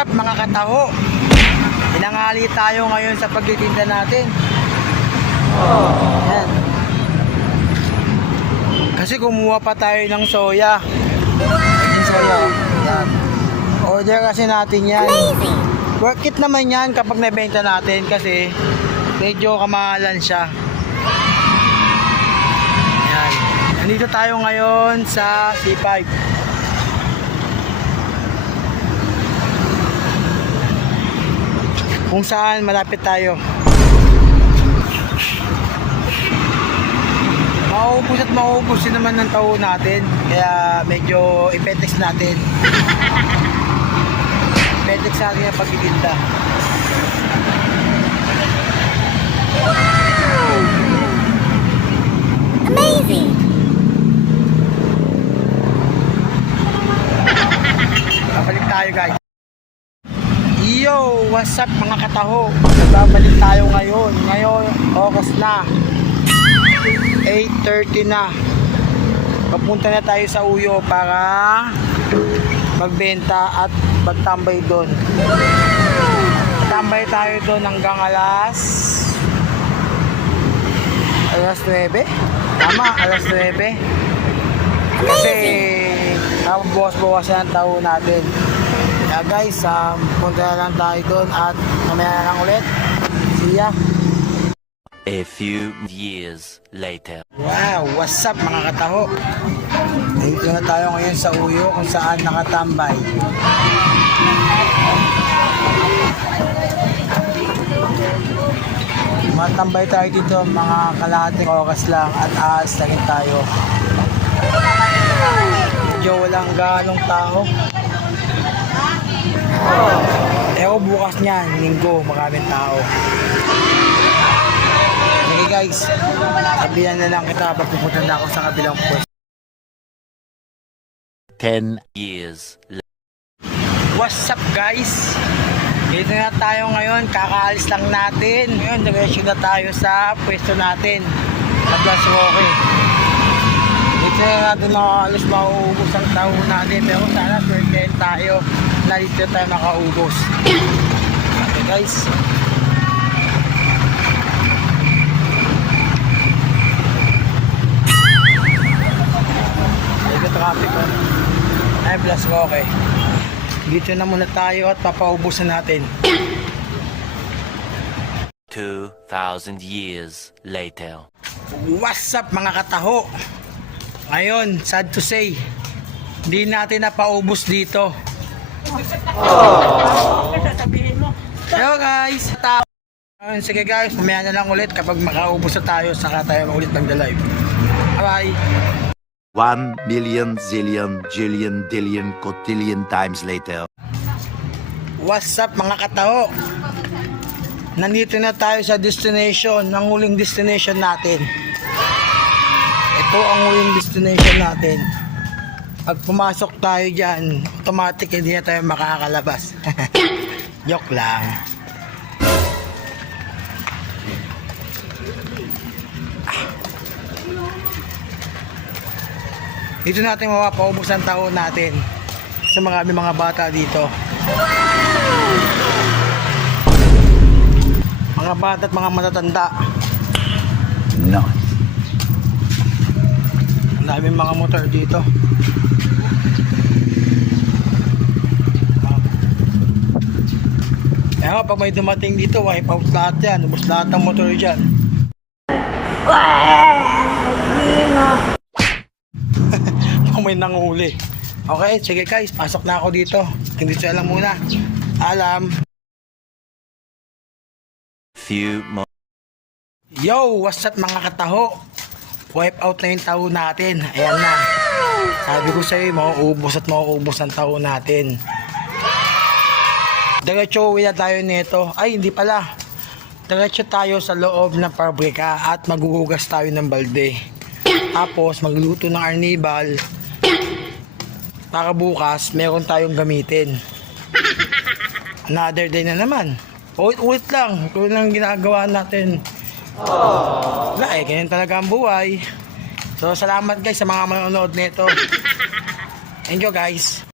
What's up mga kataho? Pinangali tayo ngayon sa pagtitinda natin. Yan. Kasi kumuha pa tayo ng soya. Yung soya. Yan. Order kasi natin yan. Worth it naman yan kapag nabenta natin kasi medyo kamahalan siya. Yan. Nandito tayo ngayon sa C5. Kung saan malapit tayo. Mauubos at mauubos din naman ng tao natin. Kaya medyo ipetex natin. Ipetex natin ang pagtitinda. Amazing! Babalik tayo guys. Yo, what's up mga kataho? Nagbabalik tayo ngayon. Ngayon, August na. 8:30 na. Papunta na tayo sa Uyo para magbenta at magtambay doon. Tambay tayo doon hanggang alas 9. Tama, alas 9. Kasi buwas-buwas na ang tao natin. Kaya guys, punta na lang tayo doon at mamaya na lang ulit. See ya! A few years later. Wow! What's up mga kataho? Dito na tayo ngayon sa Uyo kung saan nakatambay. Matambay tayo dito mga kalahating oras lang at aalis na rin tayo. Medyo walang ganong tao. Ewan bukas niyan, linggo, maraming tao. Okay guys, sabihan na lang kita pag pupunta na ako sa kabilang pwesto. 10 years later. What's up guys? Dito na tayo ngayon, kakaalis lang natin. Ngayon, diretso na tayo sa pwesto natin sa Blas Roque. Dito na natin nakaalis, mauubos ang tao natin. Pero sana swerte tayo na dito tayo makaubos. Okay guys. Dito traffic oh. Ay, Blas Roque. Dito na muna tayo at papaubusan natin. 2,000 years later. What's up mga kataho? Ngayon, sad to say, hindi natin napaubos dito. Hello guys! Sige guys, mamaya na lang ulit kapag makaubos na tayo, saka tayo ulit magda-live. Bye! 1 million zillion jillion dillion cotillion times later. What's up mga kataho? Nandito na tayo sa destination, ng huling destination natin. Ito ang huling destination natin. Pag pumasok tayo dyan, automatic hindi na tayo makakalabas. Joke lang. Dito natin mapapaubos ang taon natin sa mga bata dito. Mga bata at mga matatanda. No. Ang daming mga motor dito. Kaya pag may dumating dito, wipe out lahat yan. Ubus lahat ng motor dyan. May nanguhuli. Okay, sige guys, pasok na ako dito. Hindi siya lang muna. Alam. Few more. Yo, what's up mga kataho? Wipe out na yung tao natin. Ayan na. Sabi ko sa'yo, mauubos at mauubos ang tao natin. Diretso uwi na tayo nito. Ay, hindi pala. Diretso tayo sa loob ng pabrika at maghuhugas tayo ng balde. Tapos, magluto ng arnibal. Para bukas, meron tayong gamitin. Another day na naman. Ulit lang. Ito lang ginagawa natin. Wala eh, ganyan talaga ang buhay. So, salamat guys sa mga manonood nito. Enjoy guys.